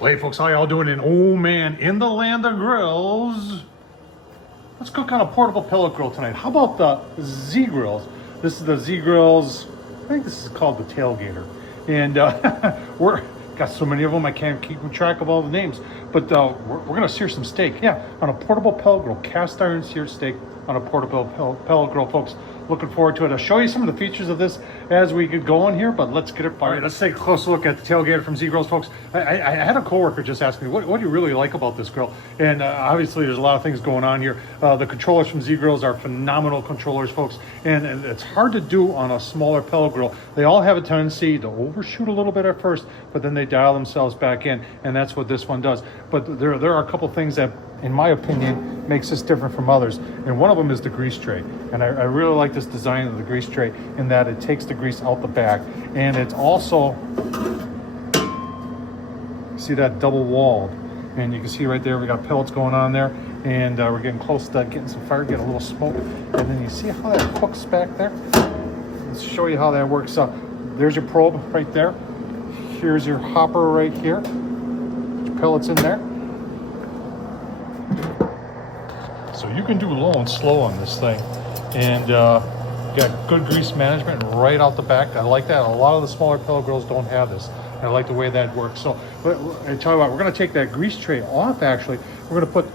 Well, hey folks, how y'all doing? And oh man, in the land of grills, let's cook on a portable pellet grill tonight. How about the Zgrills? This is the Zgrills, I think this is called the Tailgater. And we're got so many of them, I can't keep track of all the names. But we're gonna sear some steak, yeah, on a portable pellet grill, cast iron seared steak on a portable pellet grill, folks. Looking forward to it. I'll show you some of the features of this as we get going here, but let's get it fired. All right, let's take a close look at the Tailgater from Zgrills, folks. I had a coworker just ask me, what do you really like about this grill? And obviously there's a lot of things going on here. The controllers from Zgrills are phenomenal controllers, folks, and it's hard to do on a smaller pellet grill. They all have a tendency to overshoot a little bit at first, but then they dial themselves back in, and that's what this one does. But there are a couple things that, in my opinion, makes this different from others, and one of them is the grease tray. And I really like this design of the grease tray in that it takes the grease out the back, and it's also, see that double walled, and you can see right there we got pellets going on there, and we're getting close to getting some fire, getting a little smoke, and then you see how that cooks back there. Let's show you how that works. There's your probe right there. Here's your hopper right here. Your pellets in there. So you can do low and slow on this thing, and got good grease management right out the back. I like that. A lot of the smaller pellet grills don't have this. I like the way that works. So, but I tell you what, we're going to take that grease tray off. Actually, we're going to put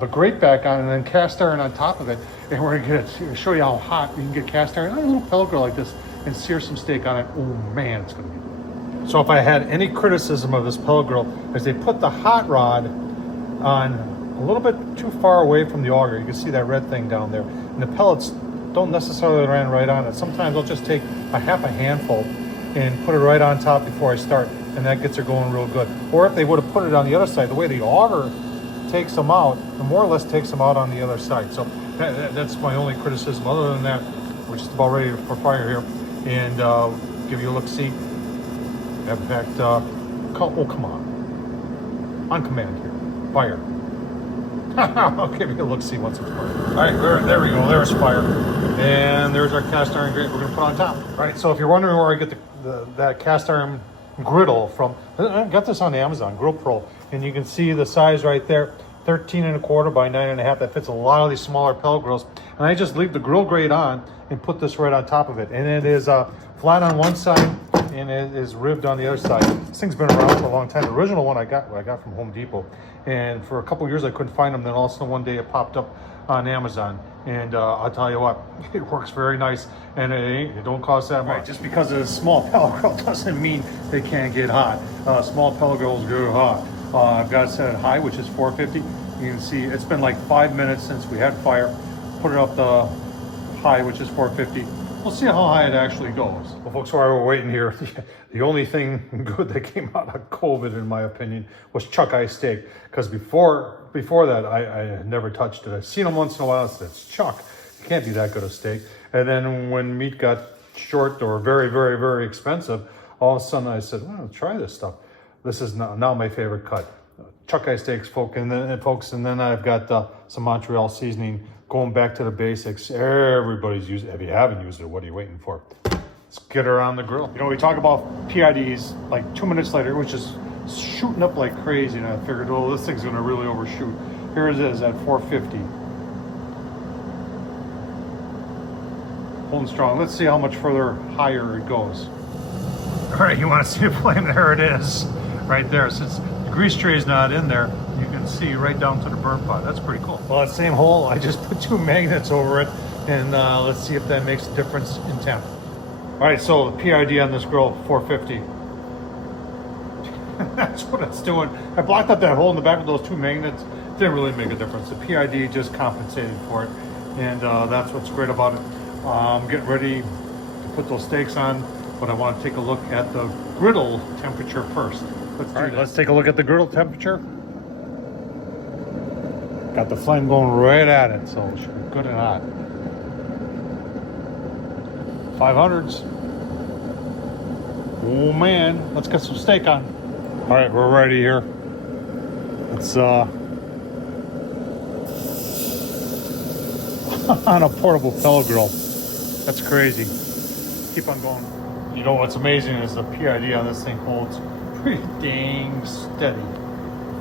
the grate back on, and then cast iron on top of it, and we're going to show you how hot you can get cast iron on a little pellet grill like this and sear some steak on it. Oh man, it's going to be good. So if I had any criticism of this pellet grill, is they put the hot rod on a little bit too far away from the auger. You can see that red thing down there, and the pellets don't necessarily land right on it. Sometimes I'll just take a half a handful and put it right on top before I start, and that gets her going real good. Or if they would have put it on the other side, the way the auger takes them out, it more or less takes them out on the other side. So that's my only criticism. Other than that, we're just about ready for fire here, and give you a look-see. In fact, oh come on command here, fire. I'll give you a look-see once it's fired. All right, there we go. There's fire. And there's our cast iron grate we're going to put on top. All right, so if you're wondering where I get that cast iron griddle from, I got this on Amazon, Grill Pro, and you can see the size right there, 13.25 by 9.5. That fits a lot of these smaller pellet grills. And I just leave the grill grate on and put this right on top of it. And it is flat on one side, and it is ribbed on the other side. This thing's been around for a long time. The original one I got from Home Depot, and for a couple of years I couldn't find them. Then all of a sudden one day it popped up on Amazon, and I'll tell you what, it works very nice, and it don't cost that much. Right, just because it's a small pellet grill doesn't mean they can't get hot. Small pellet grills go hot. I've got it set at high, which is 450. You can see it's been like 5 minutes since we had fire. Put it up the high, which is 450. We'll see how high it actually goes. Well, folks, while we're waiting here, the only thing good that came out of COVID, in my opinion, was chuck eye steak. Because before that, I never touched it. I've seen them once in a while. It's chuck. It can't be that good a steak. And then when meat got short or very, very, very expensive, all of a sudden I said, well, try this stuff. This is now my favorite cut. Chuck eye steaks, folks, and then I've got some Montreal Seasoning. Going back to the basics, everybody's using it. If you haven't used it, what are you waiting for? Let's get her on the grill. You know, we talk about PIDs, like 2 minutes later, it was just shooting up like crazy, and I figured, oh, this thing's gonna really overshoot. Here it is at 450. Holding strong. Let's see how much further higher it goes. All right, you wanna see a flame? There it is, right there. Since the grease tray is not in there, you can see right down to the burn pot. That's pretty cool. Well, that same hole, I just put 2 magnets over it, and let's see if that makes a difference in temp. All right, so the PID on this grill, 450. That's what it's doing. I blocked up that hole in the back with those 2 magnets. Didn't really make a difference. The PID just compensated for it, and that's what's great about it. I'm getting ready to put those steaks on, but I want to take a look at the griddle temperature first. Let's take a look at the griddle temperature. Got the flame going right at it, so it should be good and hot. 500s. Oh man, let's get some steak on. All right, we're ready here. It's on a portable pellet grill. That's crazy. Keep on going. You know what's amazing is the PID on this thing holds pretty dang steady.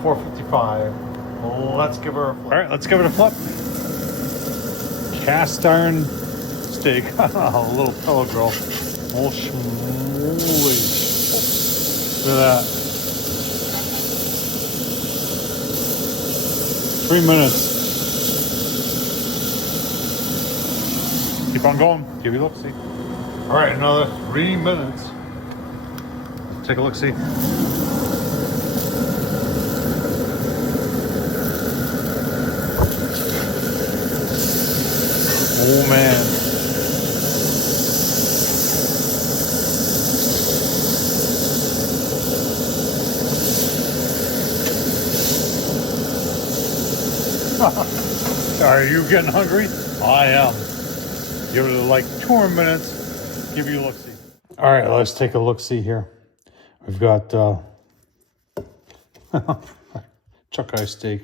455. Let's give her a flip. All right, let's give it a flip. Cast iron steak. A little pellet grill. Oh, schmooly. Look at that. 3 minutes. Keep on going. Give you a look-see. All right, another 3 minutes. Let's take a look-see. Oh, man. Are you getting hungry? I am. Give it like 2 more minutes. Give you a look-see. All right, let's take a look-see here. We've got chuck eye steak.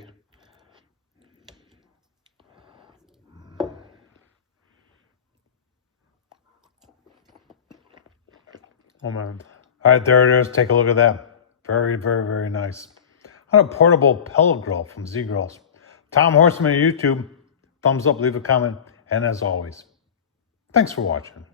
Oh man. All right, there it is. Take a look at that. Very, very, very nice. On a portable pellet grill from Zgrills. Tom Horsman on YouTube. Thumbs up, leave a comment, and as always, thanks for watching.